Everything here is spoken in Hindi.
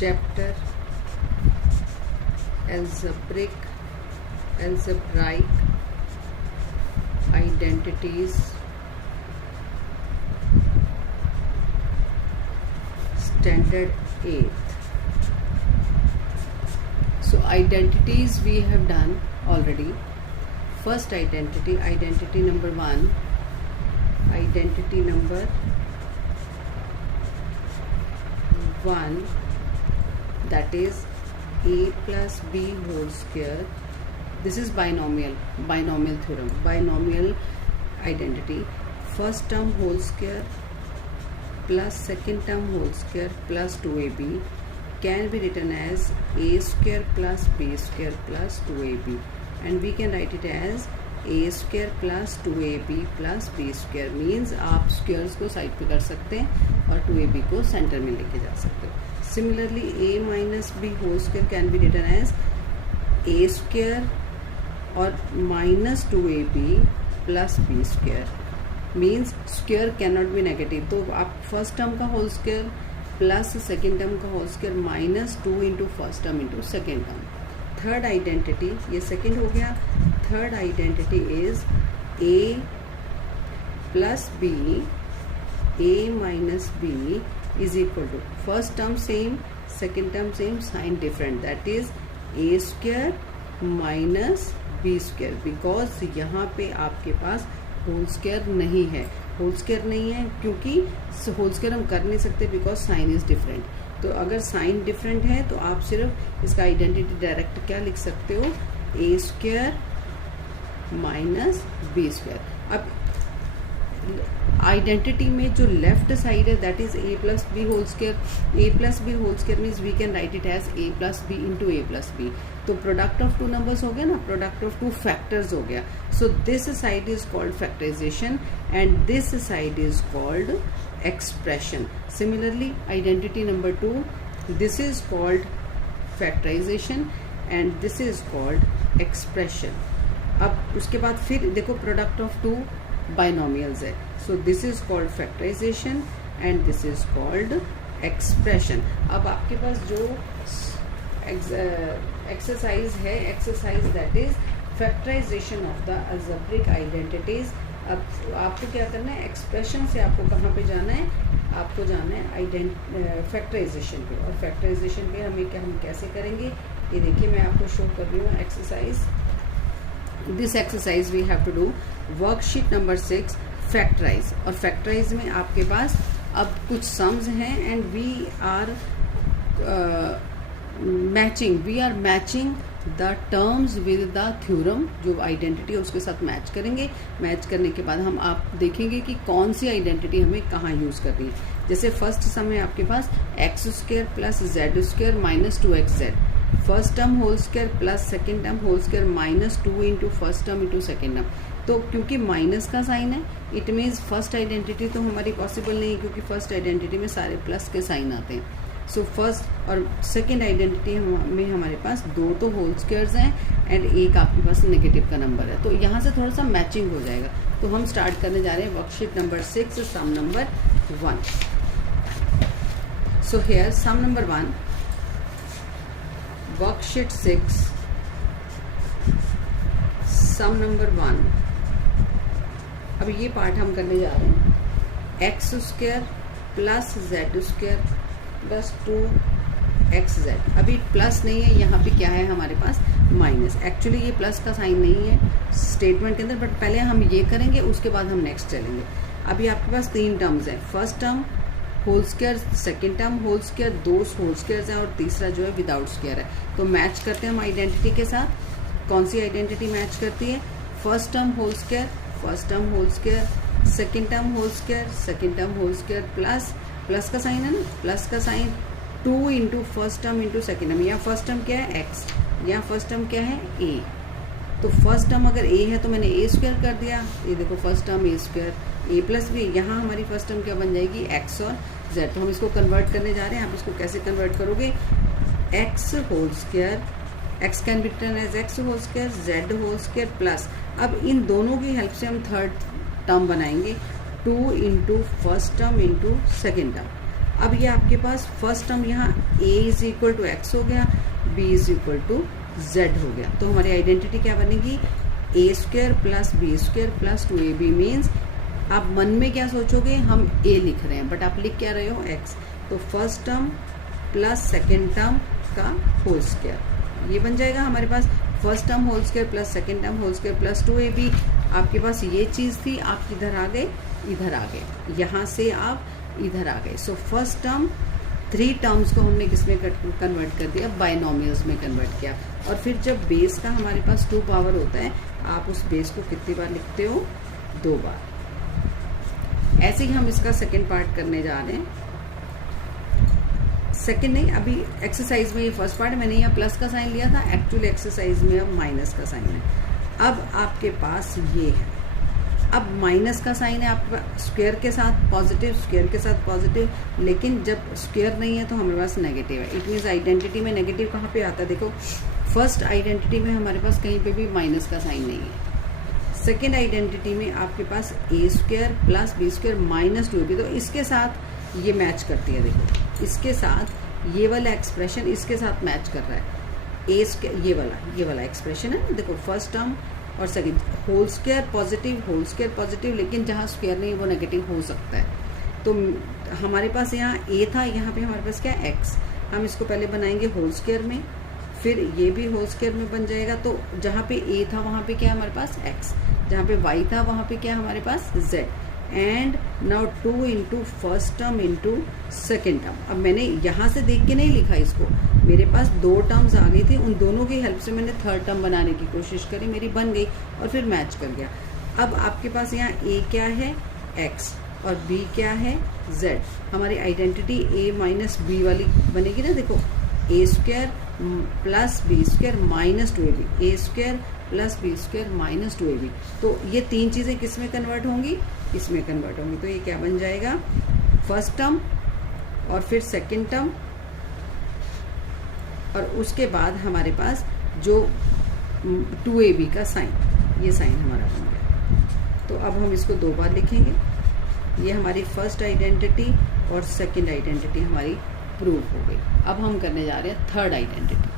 chapter algebraic identities, standard 8th. So identities we have done already. First identity number 1, identity number 1, that is a plus b whole square. This is binomial theorem, binomial identity. First term whole square plus second term whole square plus 2ab can be written as a square plus b square plus 2ab, and we can write it as a square plus 2ab plus b square. Means आप स्क्वेयर्स को साइड पे कर सकते हैं और 2ab को सेंटर में लेके जा सकते हो. Similarly a minus B whole square can be written as a square और minus 2ab plus b square. Means square can not be negative. तो आप फर्स्ट टर्म का whole square plus second term का whole square minus 2 into first term into second term. Third identity, ये सेकेंड हो गया. Third identity is a plus b, a minus b is equal to first term same, second term same, sign different, that is a square minus b square. Because यहाँ पे आपके पास होल स्क्वेयर नहीं है. होल स्क्वेयर नहीं है क्योंकि होल स्क्वेयर हम कर नहीं सकते बिकॉज साइन इज डिफरेंट. तो अगर साइन डिफरेंट है तो आप सिर्फ इसका आइडेंटिटी डायरेक्ट क्या लिख सकते हो, A square minus B square. अब आइडेंटिटी में जो लेफ्ट साइड है that is A plus B whole square. A plus B whole square means we can write it as A plus B into A plus B. तो प्रोडक्ट ऑफ टू नंबर्स हो गया ना, प्रोडक्ट ऑफ टू फैक्टर्स हो गया. So this side is called factorisation and this side is called expression. Similarly, identity number 2, this is called factorization and this is called expression. अब उसके बाद फिर देखो product of two binomials है. So this is called factorization and this is called expression. अब आपके पास जो exercise है, exercise that is factorization of the algebraic identities. अब आपको क्या करना है, एक्सप्रेशन से आपको कहाँ पे जाना है, आपको जाना है फैक्टराइजेशन पे. और फैक्टराइजेशन पे हम कैसे करेंगे, ये देखिए मैं आपको शो कर रही हूँ exercise. This exercise we have to do worksheet number 6, factorise. और फैक्टराइज में आपके पास अब कुछ सम्स हैं and we are matching the terms with the theorem. जो आइडेंटिटी है उसके साथ मैच करेंगे. मैच करने के बाद हम आप देखेंगे कि कौन सी आइडेंटिटी हमें कहाँ यूज़ करनी है. जैसे फर्स्ट सम है आपके पास X square plus Z square minus 2xz. First term whole square plus second term whole square minus 2 into first term into second term. तो क्योंकि माइनस का साइन है इट मीन्स फर्स्ट आइडेंटिटी तो हमारी पॉसिबल नहीं है क्योंकि फर्स्ट आइडेंटिटी में सारे प्लस के साइन आते हैं. सो फर्स्ट और सेकेंड आइडेंटिटी में हमारे पास 2 तो होल स्क्वेयर्स हैं एंड एक आपके पास नेगेटिव का नंबर है. तो यहाँ से थोड़ा सा मैचिंग हो जाएगा. तो हम स्टार्ट करने जा रहे हैं worksheet number 6, sum number 1. So here sum number 1, worksheet 6, sum number 1. अब ये पार्ट हम करने जा रहे हैं X square plus Z square plus 2xz. अभी प्लस नहीं है, यहाँ पे क्या है हमारे पास माइनस. एक्चुअली ये प्लस का साइन नहीं है स्टेटमेंट के अंदर, बट पहले हम ये करेंगे उसके बाद हम नेक्स्ट चलेंगे. अभी आपके पास 3 टर्म्स हैं. First term whole square, second term whole square, 2 whole squares हैं और तीसरा जो है विदाउट स्क्वायर है. तो मैच करते हैं हम आइडेंटिटी के साथ. कौन सी आइडेंटिटी मैच करती है, first term whole square, first term whole square, second term whole square, second term whole square plus का साइन है ना, प्लस का sign 2 into first term into second term. यहाँ फर्स्ट टर्म क्या है x, यहाँ फर्स्ट टर्म क्या है a. तो फर्स्ट टर्म अगर a है तो मैंने a स्क्वायर कर दिया. ये देखो first term a square, a plus b. यहाँ हमारी फर्स्ट टर्म क्या बन जाएगी, x और z. तो हम इसको कन्वर्ट करने जा रहे हैं. आप इसको कैसे कन्वर्ट करोगे, x whole square, x can be written as x whole square, z whole square plus. अब इन दोनों की हेल्प से हम थर्ड टर्म बनाएंगे 2 into first term into second term. अब ये आपके पास फर्स्ट टर्म यहाँ a is equal to X हो गया, b is equal to z हो गया। तो हमारी आइडेंटिटी क्या बनेगी, a square plus B square plus 2ab means आप मन में क्या सोचोगे, हम a लिख रहे हैं बट आप लिख क्या रहे हो, x। तो first term plus second term का होल स्क्वायर, ये बन जाएगा हमारे पास first term whole square plus second term whole square plus 2ab। आपके पास ये चीज़ थी, आप किधर आ गए, इधर आ गए, यहाँ से आप इधर आ गए। सो फर्स्ट टर्म 3 टर्म्स को हमने किस में कन्वर्ट कर दिया, बाइनोमियल्स में कन्वर्ट किया। और फिर जब बेस का हमारे पास 2 पावर होता है, आप उस बेस को कितनी बार लिखते हो, 2 बार। ऐसे ही हम इसका सेकेंड पार्ट करने जा रहे हैं। सेकेंड नहीं, अभी एक्सरसाइज में ये फर्स्ट पार्ट मैंने यहाँ प्लस का साइन लिया था, एक्चुअल एक्सरसाइज में अब माइनस का साइन है। अब आपके पास ये है, अब माइनस का साइन है आपके पास स्क्वायर के साथ पॉजिटिव, स्क्वायर के साथ पॉजिटिव, लेकिन जब स्क्वायर नहीं है तो हमारे पास नेगेटिव है। इट मीन्स आइडेंटिटी में नेगेटिव कहाँ पे आता है, देखो फर्स्ट आइडेंटिटी में हमारे पास कहीं पे भी माइनस का साइन नहीं है। सेकेंड आइडेंटिटी में आपके पास a square plus B square minus 2ab, तो इसके साथ ये मैच करती है। देखो इसके साथ ये वाला एक्सप्रेशन इसके साथ मैच कर रहा है, a स्क्वायर ये वाला एक्सप्रेशन है। देखो फर्स्ट टर्म और सेकेंड होल स्क्वायर पॉजिटिव, लेकिन जहाँ स्क्वायर नहीं वो नेगेटिव हो सकता है। तो हमारे पास यहाँ a था, यहाँ पे हमारे पास क्या है x। हम इसको पहले बनाएंगे होल स्क्वायर में, फिर ये भी होल स्क्वायर में बन जाएगा। तो जहाँ पे a था वहाँ पे क्या है हमारे पास x, जहाँ पे y था वहाँ पे क्या है हमारे पास z। And now 2 into first term into second term. अब मैंने यहाँ से देख के नहीं लिखा इसको, मेरे पास 2 टर्म्स आ गई थी, उन दोनों की हेल्प से मैंने थर्ड टर्म बनाने की कोशिश करी, मेरी बन गई और फिर मैच कर गया। अब आपके पास यहाँ a क्या है, x, और b क्या है, z। हमारी आइडेंटिटी a माइनस b वाली बनेगी ना। देखो a square plus B square minus 2ab, a square plus B square minus 2ab। तो ये 3 चीज़ें किस में कन्वर्ट होंगी, इसमें कन्वर्ट होंगी। तो ये क्या बन जाएगा, फर्स्ट टर्म और फिर सेकेंड टर्म, और उसके बाद हमारे पास जो 2ab का साइन, ये साइन हमारा बन गया। तो अब हम इसको 2 बार लिखेंगे। ये हमारी फर्स्ट आइडेंटिटी और सेकेंड आइडेंटिटी हमारी प्रूव हो गई। अब हम करने जा रहे हैं थर्ड आइडेंटिटी।